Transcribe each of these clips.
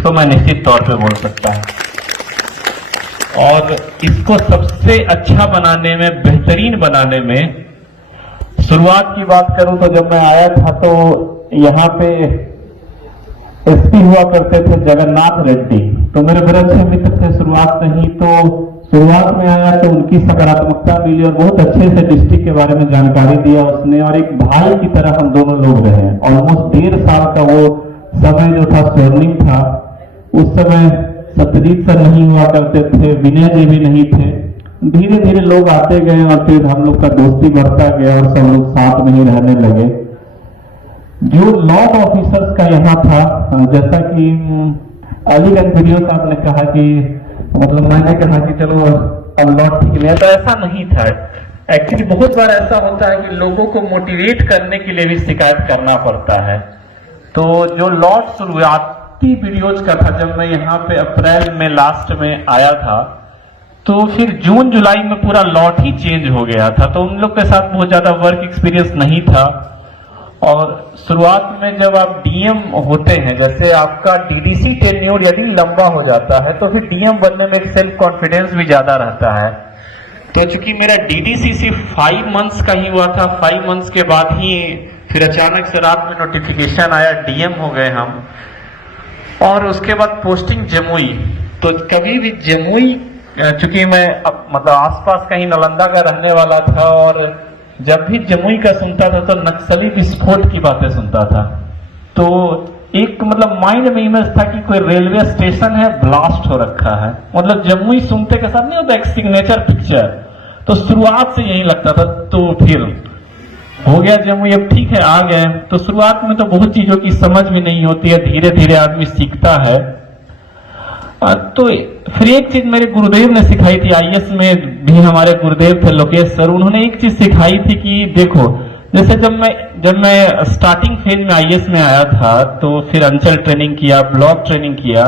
इसको मैं निश्चित तौर पे बोल सकता हूँ। और इसको सबसे अच्छा बनाने में, बेहतरीन बनाने में, शुरुआत की बात करूं तो जब मैं आया था तो यहाँ पे एसपी हुआ करते थे जगन्नाथ रेड्डी, तो मेरे बड़े अच्छे मित्र थे शुरुआत में ही। तो शुरुआत में आया तो उनकी सकारात्मकता मिली और बहुत अच्छे से डिस्ट्रिक्ट के बारे में जानकारी दिया उसने, और एक भाई की तरह हम दोनों लोग रहे। ऑलमोस्ट 1.5 साल का वो समय जो था स्वर्णिम था। उस समय सत्यजीत सर नहीं हुआ करते थे, विनय जी भी नहीं थे। धीरे धीरे लोग आते गए और फिर हम लोग का दोस्ती बढ़ता गया और सब लोग साथ में ही रहने लगे। जो लॉट ऑफिसर्स का यहाँ था, जैसा कि अलीगंज वीडियो साहब ने कहा कि मतलब मैंने कहा कि चलो अब लॉट ठीक नहीं है, तो ऐसा नहीं था। एक्चुअली बहुत बार ऐसा होता है कि लोगों को मोटिवेट करने के लिए भी शिकायत करना पड़ता है। तो जो लॉट शुरुआती वीडियोज का था, जब मैं यहाँ पे अप्रैल में लास्ट में आया था, तो फिर जून जुलाई में पूरा लॉट ही चेंज हो गया था। तो उन लोग के साथ बहुत ज्यादा वर्क एक्सपीरियंस नहीं था। और शुरुआत में जब आप डीएम होते हैं, जैसे आपका डीडीसी टेन्योर यदि लंबा हो जाता है तो फिर डीएम बनने में एक सेल्फ कॉन्फिडेंस भी ज्यादा रहता है। तो चूंकि मेरा डीडीसी सिर्फ 5 मंथ्स का ही हुआ था, 5 मंथ्स के बाद ही फिर अचानक से रात में नोटिफिकेशन आया, डीएम हो गए हम। और उसके बाद पोस्टिंग जमुई। तो कभी भी जमुई, चूंकि मैं मतलब आसपास कहीं नालंदा का रहने वाला था, और जब भी जमुई का सुनता था तो नक्सली विस्फोट की बातें सुनता था। तो एक मतलब माइंड में इमेज था कि कोई रेलवे स्टेशन है, ब्लास्ट हो रखा है। मतलब जमुई सुनते के साथ नहीं होता एक सिग्नेचर पिक्चर, तो शुरुआत से यही लगता था। तो फिर हो गया जमुई, अब ठीक है आ गए। तो शुरुआत में तो बहुत चीजों की समझ भी नहीं होती है, धीरे धीरे आदमी सीखता है। तो फिर एक चीज मेरे गुरुदेव ने सिखाई थी, आईएएस में भी हमारे गुरुदेव थे लोकेश सर, उन्होंने एक चीज सिखाई थी कि देखो, जैसे जब मैं स्टार्टिंग फेज में आईएएस में आया था तो फिर अंचल ट्रेनिंग किया, ब्लॉक ट्रेनिंग किया।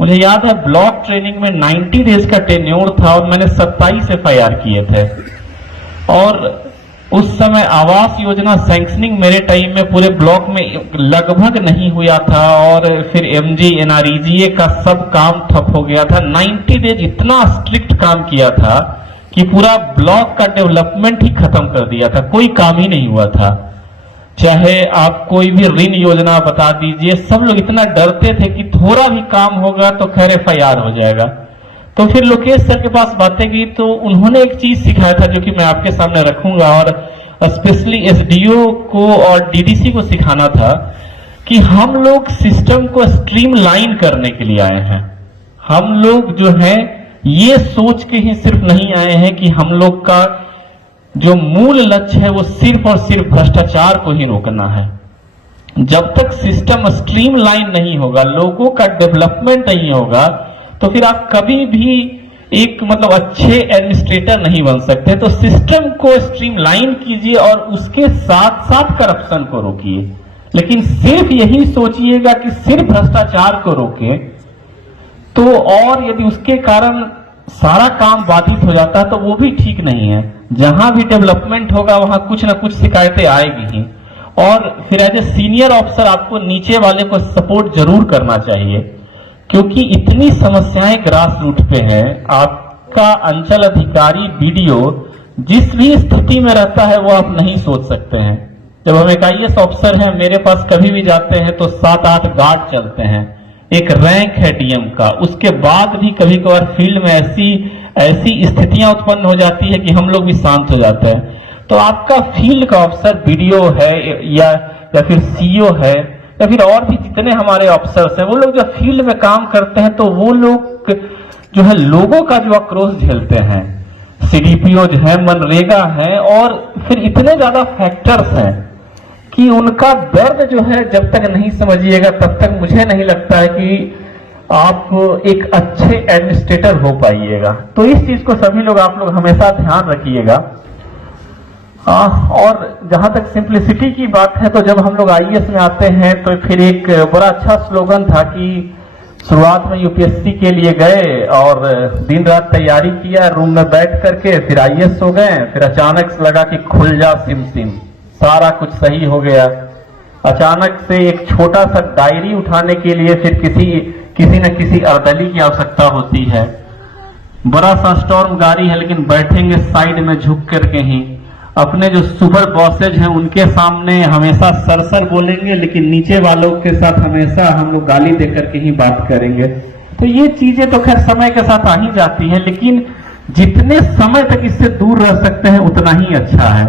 मुझे याद है ब्लॉक ट्रेनिंग में 90 डेज का टेन्योर था और मैंने 27 FIR किए थे। और उस समय आवास योजना सैंक्शनिंग मेरे टाइम में पूरे ब्लॉक में लगभग नहीं हुआ था, और फिर एमजी एनआरईजीए का सब काम ठप हो गया था। 90 डेज इतना स्ट्रिक्ट काम किया था कि पूरा ब्लॉक का डेवलपमेंट ही खत्म कर दिया था, कोई काम ही नहीं हुआ था। चाहे आप कोई भी ऋण योजना बता दीजिए, सब लोग इतना डरते थे कि थोड़ा भी काम होगा तो खैर FIR हो जाएगा। तो फिर लोकेश सर के पास बातें की तो उन्होंने एक चीज सिखाया था जो कि मैं आपके सामने रखूंगा, और स्पेशली एसडीओ को और डीडीसी को सिखाना था कि हम लोग सिस्टम को स्ट्रीमलाइन करने के लिए आए हैं। हम लोग जो हैं ये सोच के ही सिर्फ नहीं आए हैं कि हम लोग का जो मूल लक्ष्य है वो सिर्फ और सिर्फ भ्रष्टाचार को ही रोकना है। जब तक सिस्टम स्ट्रीमलाइन नहीं होगा, लोगों का डेवलपमेंट नहीं होगा, तो फिर आप कभी भी एक मतलब अच्छे एडमिनिस्ट्रेटर नहीं बन सकते। तो सिस्टम को स्ट्रीमलाइन कीजिए और उसके साथ साथ करप्शन को रोकिए। लेकिन सिर्फ यही सोचिएगा कि सिर्फ भ्रष्टाचार को रोके तो, और यदि उसके कारण सारा काम बाधित हो जाता है तो वो भी ठीक नहीं है। जहां भी डेवलपमेंट होगा वहां कुछ ना कुछ शिकायतें आएगी ही। और फिर एज ए सीनियर ऑफिसर आपको नीचे वाले को सपोर्ट जरूर करना चाहिए, क्योंकि इतनी समस्याएं ग्रास रूट पे हैं। आपका अंचल अधिकारी वीडियो जिस भी स्थिति में रहता है वो आप नहीं सोच सकते हैं। जब हम एक आईएएस ऑफिसर हैं, मेरे पास कभी भी जाते हैं तो 7-8 गार्ड चलते हैं, एक रैंक है डीएम का। उसके बाद भी कभी कभार फील्ड में ऐसी स्थितियां उत्पन्न हो जाती है कि हम लोग भी शांत हो जाते हैं। तो आपका फील्ड का ऑफिसर वीडियो है या फिर सीईओ है या फिर और भी जितने हमारे ऑफिसर्स हैं, वो लोग जब फील्ड में काम करते हैं तो वो लोग जो है लोगों का जो आक्रोश झेलते हैं। सीडीपीओ जो है, मनरेगा है, और फिर इतने ज्यादा फैक्टर्स हैं कि उनका दर्द जो है जब तक नहीं समझिएगा तब तक मुझे नहीं लगता है कि आप एक अच्छे एडमिनिस्ट्रेटर हो पाइएगा। तो इस चीज को सभी लोग आप लोग हमेशा ध्यान रखिएगा। और जहां तक सिंप्लिसिटी की बात है, तो जब हम लोग आईएएस में आते हैं तो फिर एक बड़ा अच्छा स्लोगन था कि शुरुआत में यूपीएससी के लिए गए और दिन रात तैयारी किया, रूम में बैठ करके फिर आईएएस हो गए। फिर अचानक से लगा कि खुल जा सिम सिम, सारा कुछ सही हो गया। अचानक से एक छोटा सा डायरी उठाने के लिए फिर किसी किसी न किसी अर्दली की आवश्यकता होती है। बड़ा सा स्टॉर्म गाड़ी है लेकिन बैठेंगे साइड में झुक करके ही। अपने जो सुपर बॉसेज हैं उनके सामने हमेशा सरसर बोलेंगे, लेकिन नीचे वालों के साथ हमेशा हम लोग गाली दे करके ही बात करेंगे। तो ये चीजें तो खैर समय के साथ आ ही जाती हैं, लेकिन जितने समय तक इससे दूर रह सकते हैं उतना ही अच्छा है।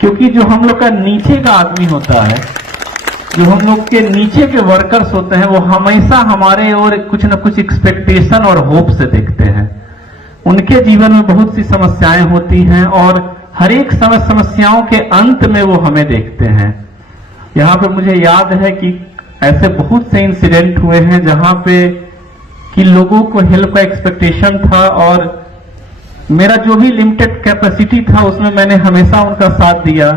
क्योंकि जो हम लोग का नीचे का आदमी होता है, जो हम लोग के नीचे के वर्कर्स होते हैं, वो हमेशा हमारे और कुछ न कुछ एक्सपेक्टेशन और होप से देखते हैं। उनके जीवन में बहुत सी समस्याएं होती हैं और हर एक समस्याओं के अंत में वो हमें देखते हैं। यहाँ पे मुझे याद है कि ऐसे बहुत से इंसिडेंट हुए हैं जहां पे कि लोगों को हेल्प का एक्सपेक्टेशन था और मेरा जो भी लिमिटेड कैपेसिटी था उसमें मैंने हमेशा उनका साथ दिया।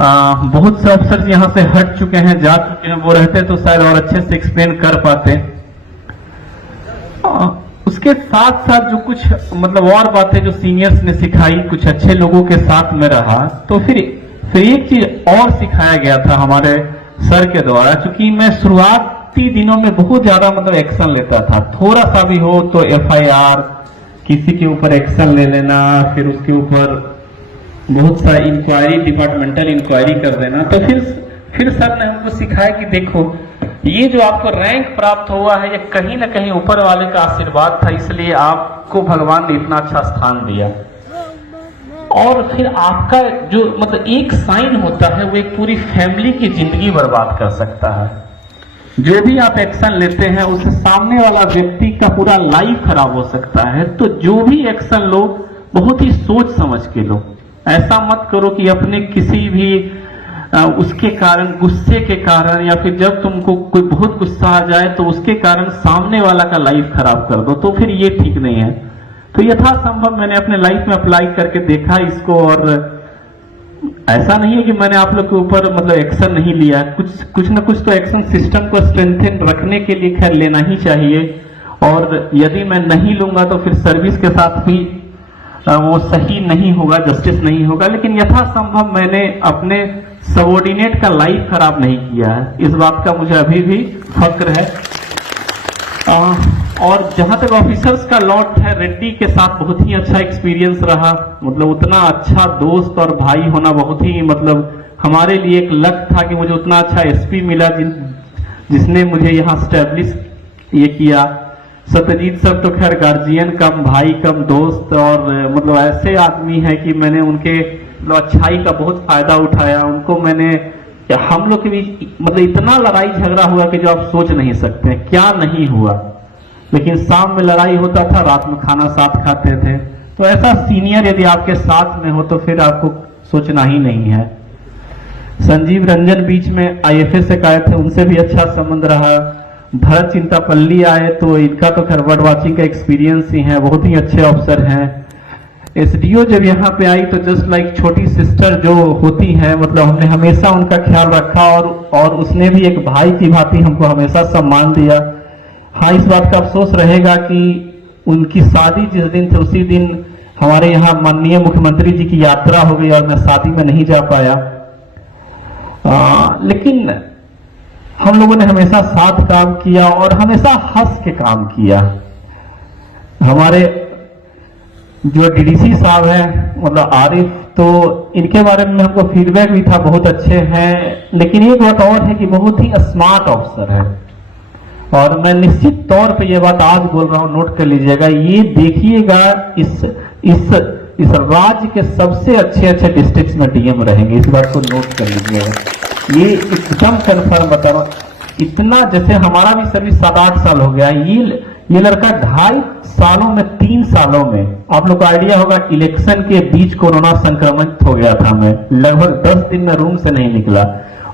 बहुत से अफसर यहाँ से हट चुके हैं, जा चुके हैं, वो रहते तो शायद और अच्छे से एक्सप्लेन कर पाते। उसके साथ साथ जो कुछ मतलब और बातें जो सीनियर्स ने सिखाई, कुछ अच्छे लोगों के साथ में रहा, तो फिर एक चीज और सिखाया गया था हमारे सर के द्वारा। क्योंकि मैं शुरुआती दिनों में बहुत ज्यादा मतलब एक्शन लेता था, थोड़ा सा भी हो तो FIR, किसी के ऊपर एक्शन ले लेना, फिर उसके ऊपर बहुत सा इंक्वायरी, डिपार्टमेंटल इंक्वायरी कर देना। तो फिर सर ने हमको सिखाया कि देखो ये जो आपको रैंक प्राप्त हुआ है ये कहीं ना कहीं ऊपर वाले का आशीर्वाद था, इसलिए आपको भगवान ने इतना अच्छा स्थान दिया। और फिर आपका जो मतलब एक साइन होता है वो एक पूरी फैमिली की जिंदगी बर्बाद कर सकता है। जो भी आप एक्शन लेते हैं उससे सामने वाला व्यक्ति का पूरा लाइफ खराब हो सकता है। तो जो भी एक्शन लो बहुत ही सोच समझ के लो। ऐसा मत करो कि अपने किसी भी उसके कारण, गुस्से के कारण, या फिर जब तुमको कोई बहुत गुस्सा आ जाए तो उसके कारण सामने वाला का लाइफ खराब कर दो, तो फिर ये ठीक नहीं है। तो यथासंभव मैंने अपने लाइफ में अप्लाई करके देखा इसको, और ऐसा नहीं है कि मैंने आप लोग के ऊपर मतलब एक्शन नहीं लिया। कुछ न कुछ तो एक्शन सिस्टम को स्ट्रेंथन रखने के लिए खैर लेना ही चाहिए। और यदि मैं नहीं लूंगा तो फिर सर्विस के साथ भी वो सही नहीं होगा, जस्टिस नहीं होगा। लेकिन यथासंभव मैंने अपने सबॉर्डिनेट का लाइफ खराब नहीं किया है, इस बात का मुझे अभी भी फक्र है। और जहां तक ऑफिसर्स का लॉट है, रेड्डी के साथ बहुत ही अच्छा एक्सपीरियंस रहा। मतलब उतना अच्छा दोस्त और भाई होना बहुत ही मतलब हमारे लिए एक लक था कि मुझे उतना अच्छा SP मिला जिसने मुझे यहाँ स्टैब्लिश ये किया। सत्यजीत सर तो खैर गार्जियन कम भाई कम दोस्त, और मतलब ऐसे आदमी है कि मैंने उनके मतलब अच्छाई का बहुत फायदा उठाया। उनको मैंने, हम लोग के बीच मतलब इतना लड़ाई झगड़ा हुआ कि जो आप सोच नहीं सकते क्या नहीं हुआ। लेकिन शाम में लड़ाई होता था, रात में खाना साथ खाते थे। तो ऐसा सीनियर यदि आपके साथ में हो तो फिर आपको सोचना ही नहीं है। संजीव रंजन बीच में IFA से आए थे, उनसे भी अच्छा संबंध रहा। भरत चिंतापल्ली आए तो इनका तो खैर बर्ड वॉचिंग का एक्सपीरियंस ही है, बहुत ही अच्छे अफसर हैं। SDO जब यहाँ पे आई तो जस्ट लाइक छोटी सिस्टर जो होती है, मतलब हमने हमेशा उनका ख्याल रखा और उसने भी एक भाई की भांति हमको हमेशा सम्मान दिया। हाँ, इस बात का अफसोस रहेगा कि उनकी शादी जिस दिन थी उसी दिन हमारे यहाँ माननीय मुख्यमंत्री जी की यात्रा हो गई और मैं शादी में नहीं जा पाया। लेकिन हम लोगों ने हमेशा साथ काम किया और हमेशा हंस के काम किया। हमारे जो DDC साहब हैं मतलब आरिफ, तो इनके बारे में हमको फीडबैक भी था, बहुत अच्छे हैं। लेकिन एक बात और है कि बहुत ही स्मार्ट ऑफिसर है। और मैं निश्चित तौर पे ये बात आज बोल रहा हूं, नोट कर लीजिएगा, ये देखिएगा इस राज्य के सबसे अच्छे डिस्ट्रिक्ट में DM रहेंगे, इस बात को नोट कर लीजिएगा। ये एकदम कन्फर्म बता रहा हूं। इतना जैसे हमारा भी सर्विस 7-8 साल हो गया, ये लड़का 2.5 सालों में 3 सालों में, आप लोग को आइडिया होगा इलेक्शन के बीच कोरोना संक्रमित हो गया था मैं, लगभग 10 दिन में रूम से नहीं निकला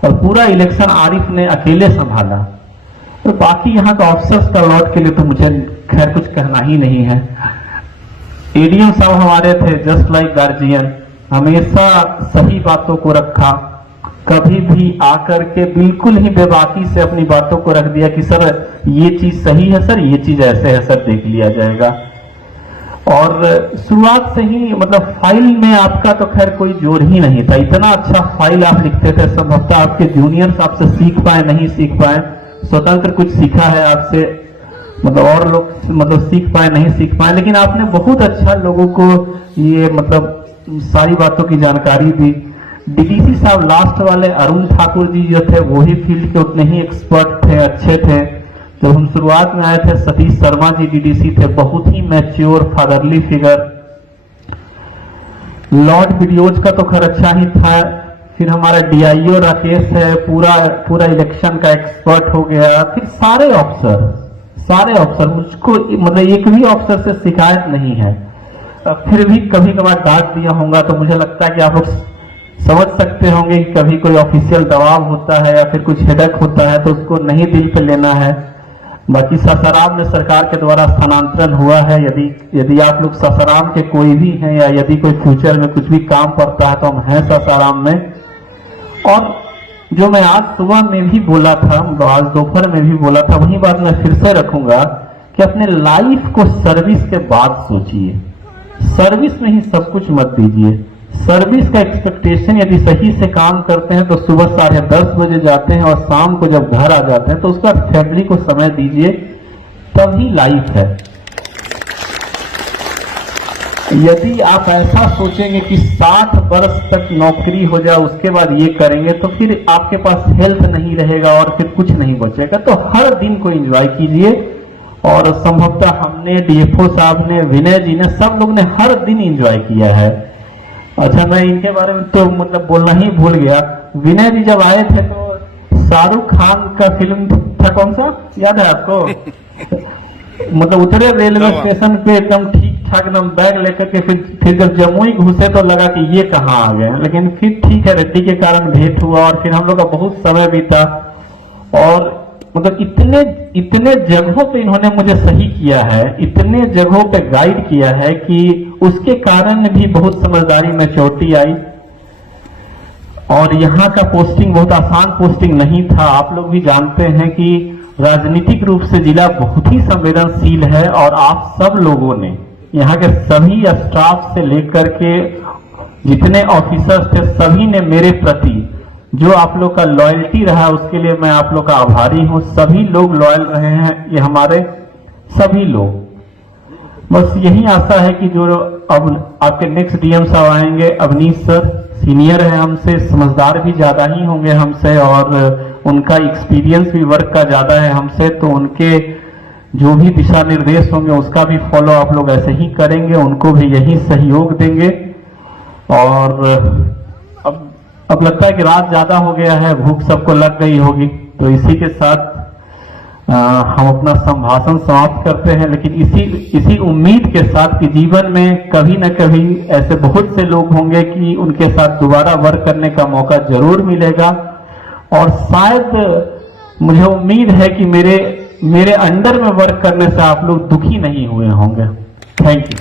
और पूरा इलेक्शन आरिफ ने अकेले संभाला। तो बाकी यहाँ का ऑफिसर्स का लॉट के लिए तो मुझे खैर कुछ कहना ही नहीं है। ADM साहब हमारे थे जस्ट लाइक गार्जियन, हमेशा सही बातों को रखा, कभी भी आकर के बिल्कुल ही बेबाकी से अपनी बातों को रख दिया कि सर ये चीज सही है, सर ये चीज ऐसे है, सर देख लिया जाएगा। और शुरुआत से ही मतलब फाइल में आपका तो खैर कोई जोर ही नहीं था, इतना अच्छा फाइल आप लिखते थे। संभवतः आपके जूनियर्स आपसे सीख पाए नहीं सीख पाए, स्वतंत्र कुछ सीखा है आपसे, मतलब और लोग मतलब सीख पाए नहीं सीख पाए, लेकिन आपने बहुत अच्छा लोगों को ये मतलब सारी बातों की जानकारी दी। डीडीसी साहब लास्ट वाले अरुण ठाकुर जी जो थे वो ही फील्ड के उतने ही एक्सपर्ट थे, अच्छे थे। जब हम शुरुआत में आए थे सतीश शर्मा जी डीडीसी थे, बहुत ही mature fatherly figure. Lord videos का तो खैर अच्छा ही था। फिर हमारा डीआईओ राकेश है, पूरा इलेक्शन का एक्सपर्ट हो गया। फिर सारे ऑफिसर मुझको मतलब एक भी ऑफिसर से शिकायत नहीं है। फिर भी कभी कभार डांट दिया होगा तो मुझे लगता है कि आप लोग समझ सकते होंगे कि कभी कोई ऑफिशियल दबाव होता है या फिर कुछ हेडक होता है तो उसको नहीं दिल पे लेना है। बाकी सासाराम में सरकार के द्वारा स्थानांतरण हुआ है। यदि आप लोग सासाराम के कोई भी हैं या यदि कोई फ्यूचर में कुछ भी काम पड़ता है तो हम हैं सासाराम में। और जो मैं आज सुबह में भी बोला था, आज दोपहर में भी बोला था, वही बात मैं फिर से रखूंगा कि अपने लाइफ को सर्विस के बाद सोचिए। सर्विस में ही सब कुछ मत दीजिए। सर्विस का एक्सपेक्टेशन यदि सही से काम करते हैं तो सुबह 10:30 बजे जाते हैं और शाम को जब घर आ जाते हैं तो उसका फैमिली को समय दीजिए, तभी लाइफ है। यदि आप ऐसा सोचेंगे कि 60 वर्ष तक नौकरी हो जाए उसके बाद ये करेंगे तो फिर आपके पास हेल्थ नहीं रहेगा और फिर कुछ नहीं बचेगा। तो हर दिन को एंजॉय कीजिए। और संभवतः हमने, डीएफओ साहब ने, विनय जी ने, सब लोग ने हर दिन एंजॉय किया है। अच्छा, मैं इनके बारे में तो मतलब बोलना ही भूल गया। विनय जी जब आए थे तो शाहरुख खान का फिल्म था, कौन सा याद है आपको? मतलब उतरे रेलवे स्टेशन पे एकदम ठीक ठाक एकदम बैग लेकर के फिर जब जम्मू ही घुसे तो लगा कि ये कहाँ आ गए। लेकिन फिर ठीक है, रेड्डी के कारण भेंट हुआ और फिर हम लोग का बहुत समय बीता। और मतलब इतने जगहों पे इन्होंने मुझे सही किया है, इतने जगहों पे गाइड किया है कि उसके कारण भी बहुत समझदारी में चोटी आई। और यहाँ का पोस्टिंग बहुत आसान पोस्टिंग नहीं था। आप लोग भी जानते हैं कि राजनीतिक रूप से जिला बहुत ही संवेदनशील है और आप सब लोगों ने, यहाँ के सभी स्टाफ से लेकर के जितने ऑफिसर्स थे, सभी ने मेरे प्रति जो आप लोग का लॉयल्टी रहा उसके लिए मैं आप लोग का आभारी हूँ। सभी लोग लॉयल रहे हैं, ये हमारे सभी लोग। बस यही आशा है कि जो अब आपके नेक्स्ट डीएम साहब आएंगे, अवनीश सर सीनियर है हमसे, समझदार भी ज्यादा ही होंगे हमसे और उनका एक्सपीरियंस भी वर्क का ज्यादा है हमसे, तो उनके जो भी दिशा निर्देश होंगे उसका भी फॉलो आप लोग ऐसे ही करेंगे, उनको भी यही सहयोग देंगे। और अब लगता है कि रात ज्यादा हो गया है, भूख सबको लग गई होगी, तो इसी के साथ हम अपना संभाषण समाप्त करते हैं। लेकिन इसी उम्मीद के साथ कि जीवन में कभी न कभी ऐसे बहुत से लोग होंगे कि उनके साथ दोबारा वर्क करने का मौका जरूर मिलेगा। और शायद मुझे उम्मीद है कि मेरे अंडर में वर्क करने से आप लोग दुखी नहीं हुए होंगे। Thank you.